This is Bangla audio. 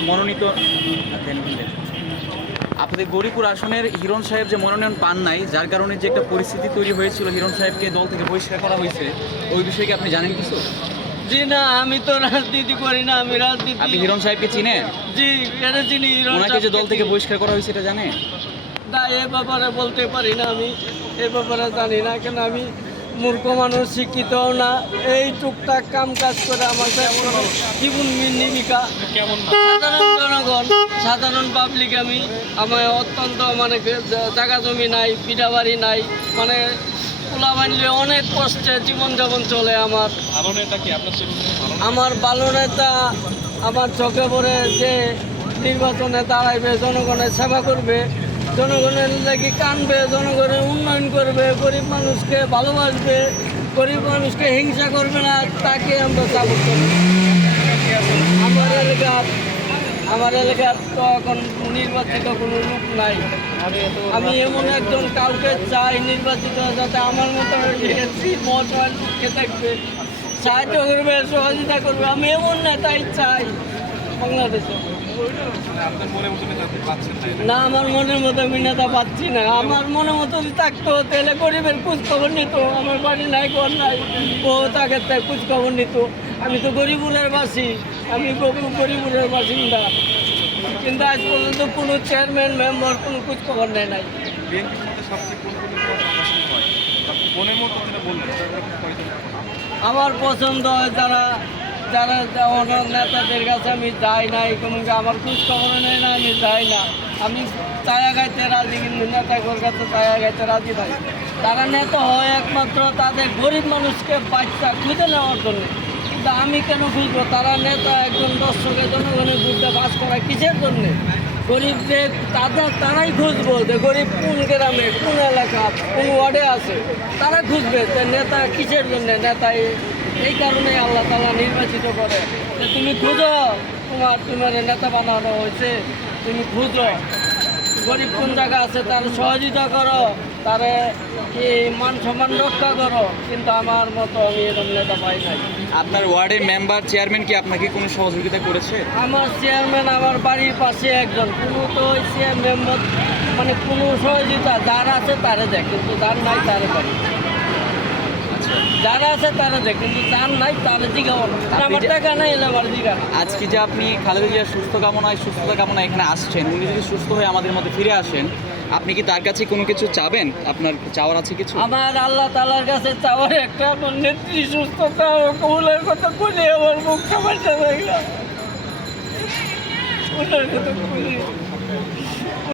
মনোনীত আপনাদের গরিপুর আসনের হিরণ সাহেব যে মনোনয়ন পান নাই যার কারণে যে একটা পরিস্থিতি তৈরি হয়েছিল হিরণ সাহেবকে দল থেকে বহিষ্কার করা হয়েছে ওই বিষয়ে কি আপনি জানেন কিছু? জি না আমি তো রাজনীতি করি না আমি আপনি রাজনীতি হিরণ সাহেবকে চিনেন? জি এটা চিনি? ওনাকে যে দল থেকে চিনি। বহিষ্কার করা হয়েছে এটা জানেন না এ ব্যাপারে বলতে পারি না আমি এ ব্যাপারে জানি না কেন আমি মূর্খ মানুষ, শিক্ষিতও না। এই টুকটাক কাম কাজ করে কোনো জীবন জীবিকা সাধারণ জনগণ, সাধারণ পাবলিক আমি। আমার অত্যন্ত মানে জায়গা জমি নাই, পিঠা বাড়ি নাই। মানে পোলা বানলে অনেক কষ্টে জীবনযাপন চলে আমার। আমার ভালো নেতা, আমার চোখে পড়ে যে নির্বাচনে দাঁড়াইবে, জনগণের সেবা করবে। জনগণের লাগি কানবে, জনগণের উন্নয়ন করবে, গরিব মানুষকে ভালোবাসবে, গরিব মানুষকে হিংসা করবে না, তাকে আমরা সাপোর্ট আমার এলাকার আমার এলাকার তো এখন নির্বাচিত কোনো লোক নাই। আমি এমন একজন কাউকে চাই নির্বাচিত যাতে আমার মতো মত হয় দেখবে সাহায্য করবে, সহযোগিতা করবে। আমি এমন নেতাই চাই বাংলাদেশে। না, আমার মনের মতো আমি নেতা পাচ্ছি না। আমার মনের মতো যদি থাকতো, তাহলে গরিবের খোঁজ খবর নিত। আমার বাড়ি নাই, ঘর নাই ও তাকে তাই খোঁজ নিত। আমি তো গরিবুরের বাসি, আমি গরিব- গরিবুরের বাসিন্দা কিন্তু আজ পর্যন্ত কোনো চেয়ারম্যান মেম্বার কোনো খোঁজ খবর নেয় নাই। আমার পছন্দ হয় যারা যারা অন্য নেতাদের কাছে আমি যাই না কোনো আমার খোঁজ খবর নেয় না, আমি যাই না। আমি চায়া গাইতে রাজি, কিন্তু নেতাদের কাছে চায়া গাইতে রাজি নাই। তারা নেতা হয় একমাত্র তাদের গরিব মানুষকে বাচ্চা খুঁজে নেওয়ার জন্য। কিন্তু আমি কেন খুঁজবো? তারা নেতা একজন দর্শকের জনগণের বিরুদ্ধে কাজ করা কিসের জন্যে? গরিবদের তাদের, তারাই খুঁজবো যে গরিব কোন গ্রামে, কোন এলাকা, কোন ওয়ার্ডে আছে। তারা খুঁজবে যে নেতা কিসের জন্য? নেতা এই কারণে আল্লাহ তালা নির্বাচিত করে। তুমি খুঁজো তোমার তোমার নেতা বানানো হয়েছে তুমি খুঁজো গরিব কোন জায়গা আছে তার সহযোগিতা করো তারে এই মান সম্মান রক্ষা করো কিন্তু আমার মতো আমি এরকম নেতা পাই নাই। আপনার ওয়ার্ডের মেম্বার চেয়ারম্যান কি আপনাকে কোনো সহযোগিতা করেছে? আমার চেয়ারম্যান আমার বাড়ির পাশে একজন। কোনো তো ওই চেয়ারম্যান মানে কোনো সহযোগিতা যার আছে তারে দেয় কিন্তু যার নাই তারে পারি যারা আছে তারা দেয় কিন্তু যার নাই তারে জিগাও না। আমার টাকা নাই এলে আমার জিগা আজকে যে আপনি খালেদা জিয়ার সুস্থ কামনায় সুস্থতা কামনায় এখানে আসছেন উনি যদি সুস্থ হয়ে আমাদের মধ্যে ফিরে আসেন আপনি কি তার কাছে কোনো কিছু চাবেন? আপনার চাওয়ার আছে কিছু? আমার আল্লাহ তালার কাছে চাওয়ার একটা আমার নেত্রী সুস্থতা কবুলের কথা বলে আমার মুখ খাবার চাই ওনার কথা বলি।